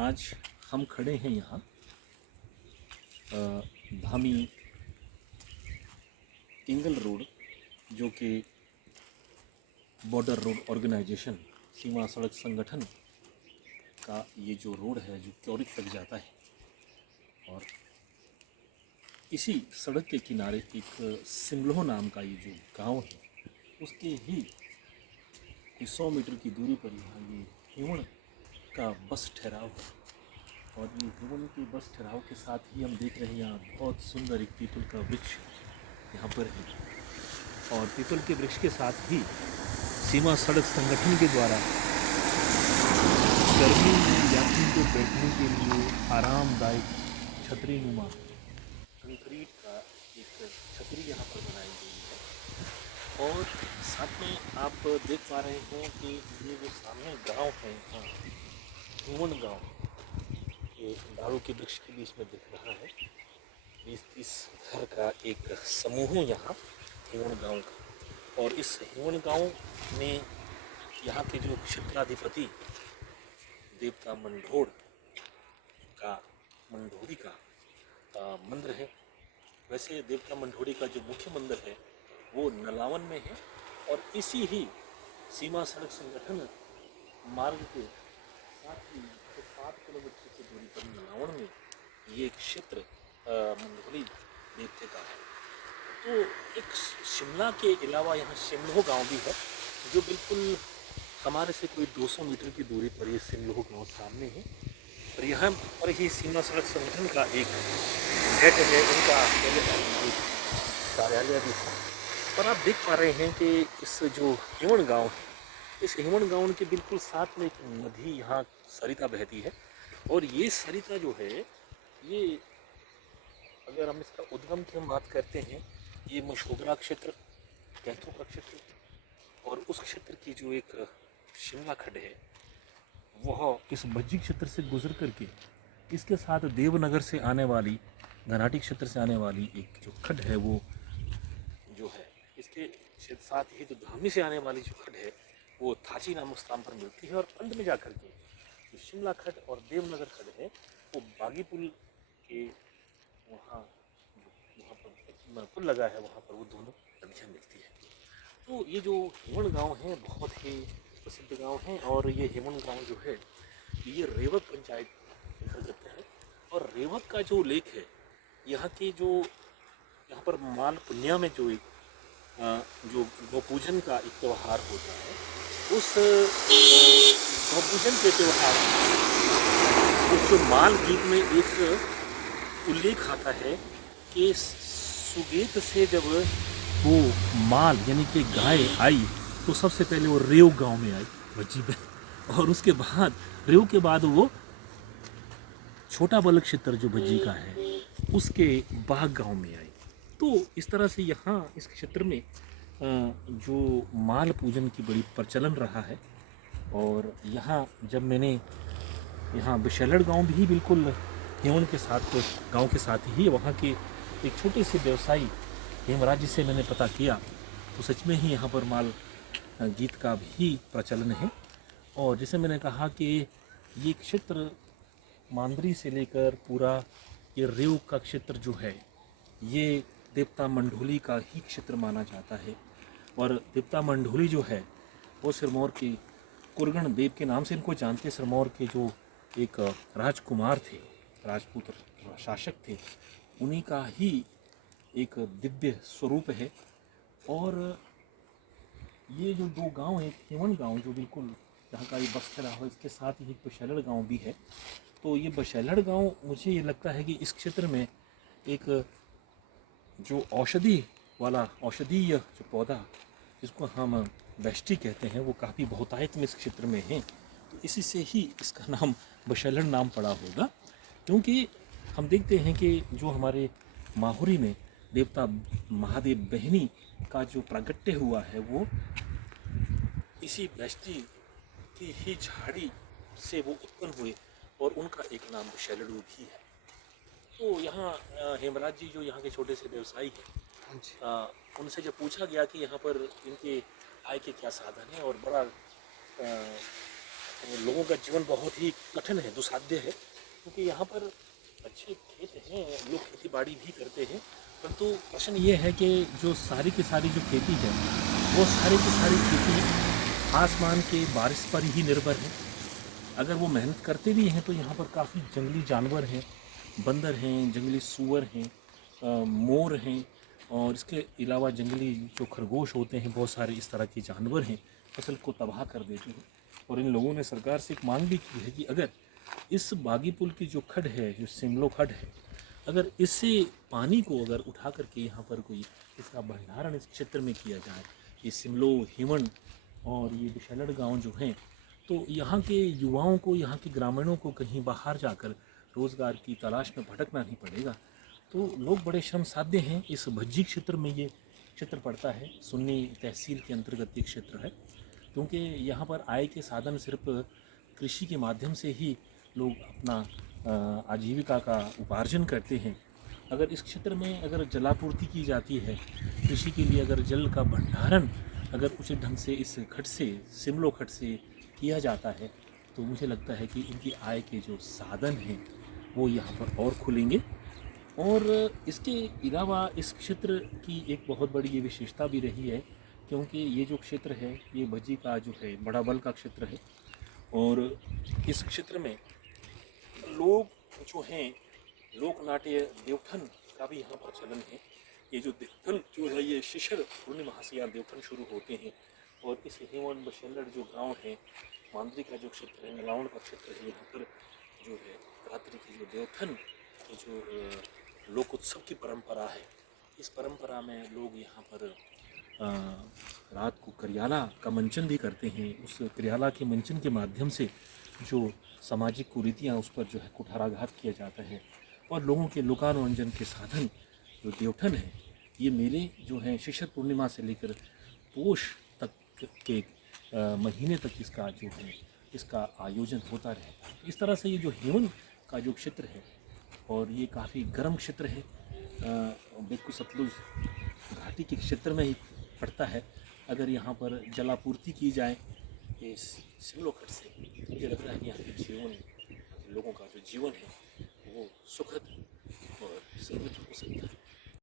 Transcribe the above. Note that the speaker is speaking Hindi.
आज हम खड़े हैं यहाँ धामी इंगल रोड, जो कि बॉर्डर रोड ऑर्गेनाइजेशन सीमा सड़क संगठन का ये जो रोड है जो क्योरिक तक जाता है। और इसी सड़क के किनारे एक सिमलोह नाम का ये जो गांव है उसके ही 100 मीटर की दूरी पर यहाँ ये हेवण का बस ठहराव है। और ये हेवण के बस ठहराव के साथ ही हम देख रहे हैं यहाँ बहुत सुंदर एक पीपल का वृक्ष यहाँ पर है। और पीपल के वृक्ष के साथ ही सीमा सड़क संगठन के द्वारा गर्मी में यात्रियों को बैठने के लिए आरामदायक छतरी नुमा कंक्रीट का एक छतरी यहाँ पर बनाई गई है। और साथ में आप देख पा रहे हैं कि ये जो सामने गांव है यहाँ हेवण गांव, ये दारू के वृक्ष के बीच में दिख रहा है। इस घर का एक समूह यहाँ हेवण गांव का। और इस हेवण गांव में यहाँ के जो क्षेत्राधिपति देवता मंढोड़ का मंढोड़ी का मंदिर है। वैसे देवता मंढोड़ी का जो मुख्य मंदिर है वो नलावन में है। और इसी ही सीमा सड़क संगठन मार्ग के साथ ही 7 किलोमीटर की दूरी पर नलावन में ये क्षेत्र मंढोड़ी देवते का है। तो एक शिमला के अलावा यहाँ सिमलोह गांव भी है जो बिल्कुल हमारे से कोई 200 मीटर की दूरी पर ये सिमलोह गांव सामने है। और यहाँ पर ही सीमा सड़क संगठन का एक हेड है, उनका कार्यालय भी था। और आप देख पा रहे हैं कि इस जो हेवण गांव है, इस हेवण गांव के बिल्कुल साथ में एक नदी यहाँ सरिता बहती है। और ये सरिता जो है ये अगर हम इसका उद्गम की हम बात करते हैं, ये मशोबरा क्षेत्र, कैथों का क्षेत्र और उस क्षेत्र की जो एक शिमला खड्ड है वह इस भज्जी क्षेत्र से गुजर करके इसके साथ देवनगर से आने वाली घनाटी क्षेत्र से आने वाली एक जो खड्ड है वो जो है इसके साथ ही जो धामी से आने वाली जो खड्ड है वो थाची नामक स्थान पर मिलती है। और अंत में जाकर के जो शिमला खड्ड और देवनगर खड्ड है वो बागी पुल के वहाँ पर पुल लगा है, वहाँ पर वो दोनों नदियाँ मिलती है। तो ये जो हेवण गांव है बहुत ही प्रसिद्ध गांव है। और ये हेवण गांव जो है ये रेवक पंचायत अंतर्गत है। और रेवक का जो लेक है यहाँ की जो यहाँ पर माल पुन्या में जो एक जो गौपूजन का एक त्यौहार होता है, उस गौपूजन के त्यौहार उस जो माल गीत में एक उल्लेख आता है कि सुगेत से जब वो माल यानी कि गाय आई तो सबसे पहले वो रेव गांव में आई भज्जी में। और उसके बाद रेव के बाद वो छोटा बलक क्षेत्र जो भज्जी का है उसके बाग गांव में आई। तो इस तरह से यहाँ इस क्षेत्र में जो माल पूजन की बड़ी प्रचलन रहा है। और यहाँ जब मैंने यहाँ बिशैलड़ गांव भी बिल्कुल हेवण के साथ गांव के साथ ही वहाँ के एक छोटे से व्यवसायी हेमराज जी से मैंने पता किया तो सच में ही यहाँ पर माल गीत का भी प्रचलन है। और जैसे मैंने कहा कि ये क्षेत्र मांदरी से लेकर पूरा ये रेव का क्षेत्र जो है ये देवता मंढोली का ही क्षेत्र माना जाता है। और देवता मंढोली जो है वो सिरमौर के कुरगण देव के नाम से इनको जानते। सिरमौर के जो एक राजकुमार थे, राजपूत शासक थे, उन्हीं का ही एक दिव्य स्वरूप है। और ये जो दो गांव है, हेवण गांव जो बिल्कुल जहाँ का ये बस खड़ा हो, इसके साथ ही एक बशैलड़ गांव भी है। तो ये बशैलड़ गांव मुझे ये लगता है कि इस क्षेत्र में एक जो औषधीय जो पौधा जिसको हम बेस्टी कहते हैं वो काफ़ी बहुतायत में इस क्षेत्र में है। तो इसी से ही इसका नाम बशैलड़ नाम पड़ा होगा। क्योंकि हम देखते हैं कि जो हमारे माहुरी में देवता महादेव बहनी का जो प्रागट्य हुआ है वो इसी बेस्टी की ही झाड़ी से वो उत्पन्न हुए और उनका एक नाम बशैलड़ू भी है। तो यहाँ हेमराज जी जो यहाँ के छोटे से व्यवसायी हैं, उनसे जब पूछा गया कि यहाँ पर इनके आय के क्या साधन हैं और बड़ा और लोगों का जीवन बहुत ही कठिन है, दुसाध्य है, क्योंकि यहाँ पर अच्छे खेत हैं, लोग खेती बाड़ी भी करते हैं, परंतु प्रश्न ये है कि जो सारी की सारी जो खेती है, वो सारी की सारी खेती आसमान के बारिश पर ही निर्भर है। अगर वो मेहनत करते भी हैं तो यहाँ पर काफ़ी जंगली जानवर हैं, बंदर हैं, जंगली सूअर हैं, मोर हैं, और इसके अलावा जंगली जो खरगोश होते हैं, बहुत सारे इस तरह के जानवर हैं, फसल को तबाह कर देते हैं। और इन लोगों ने सरकार से एक मांग भी की है कि अगर इस बागी पुल की जो खड्ड है, जो सिमलो खड्ड है, अगर इससे पानी को अगर उठा करके यहाँ पर कोई इसका भंडारण इस क्षेत्र में किया जाए, ये सिमलो, हिमन और ये बिशैलड़ गांव जो हैं, तो यहाँ के युवाओं को, यहाँ के ग्रामीणों को कहीं बाहर जाकर रोज़गार की तलाश में भटकना नहीं पड़ेगा। तो लोग बड़े श्रम साध्य हैं। इस भज्जी क्षेत्र में ये क्षेत्र पड़ता है, सुन्नी तहसील के अंतर्गत ये क्षेत्र है, क्योंकि यहाँ पर आय के साधन सिर्फ कृषि के माध्यम से ही लोग अपना आजीविका का उपार्जन करते हैं। अगर इस क्षेत्र में अगर जलापूर्ति की जाती है, कृषि के लिए अगर जल का भंडारण अगर उचित ढंग से इस खड्ड से, सिमलो खड्ड से किया जाता है, तो मुझे लगता है कि इनकी आय के जो साधन हैं वो यहाँ पर और खुलेंगे। और इसके अलावा इस क्षेत्र की एक बहुत बड़ी ये विशेषता भी रही है, क्योंकि ये जो क्षेत्र है ये भज्जी का जो है बड़ा बल का क्षेत्र है, और इस क्षेत्र में लोग जो हैं, लोक नाट्य देवठन का भी यहाँ पर चलन है। ये जो देवठन जो है ये शिशिर पूर्णिमा से यहाँ देवठन शुरू होते हैं, और इस हेमन बशेलड़ जो गांव है, मांदरी का जो क्षेत्र है, नलावण का क्षेत्र है, यहाँ पर जो है रात्रि की जो देवठन की जो लोक उत्सव की परंपरा है, इस परंपरा में लोग यहाँ पर रात को करियाला का मंचन भी करते हैं। उस करियाला के मंचन के माध्यम से जो सामाजिक कुरीतियाँ उस पर जो है कुठाराघात किया जाता है, और लोगों के लोकानुरंजन के साधन जो देवठन है, ये मेले जो हैं शिशिर पूर्णिमा से लेकर पोष तक के महीने तक इसका जो है इसका आयोजन होता रहता है। इस तरह से ये जो हेमन का जो क्षेत्र है, और ये काफ़ी गर्म क्षेत्र है, बिल्कुल सतलुज घाटी के क्षेत्र में ही पड़ता है। अगर यहाँ पर जलापूर्ति की जाए इस सिमलो खड्ड से, मुझे लगता है कि यहाँ के जीवन, लोगों का जो जीवन है वो सुखद और समृद्ध हो सकता है।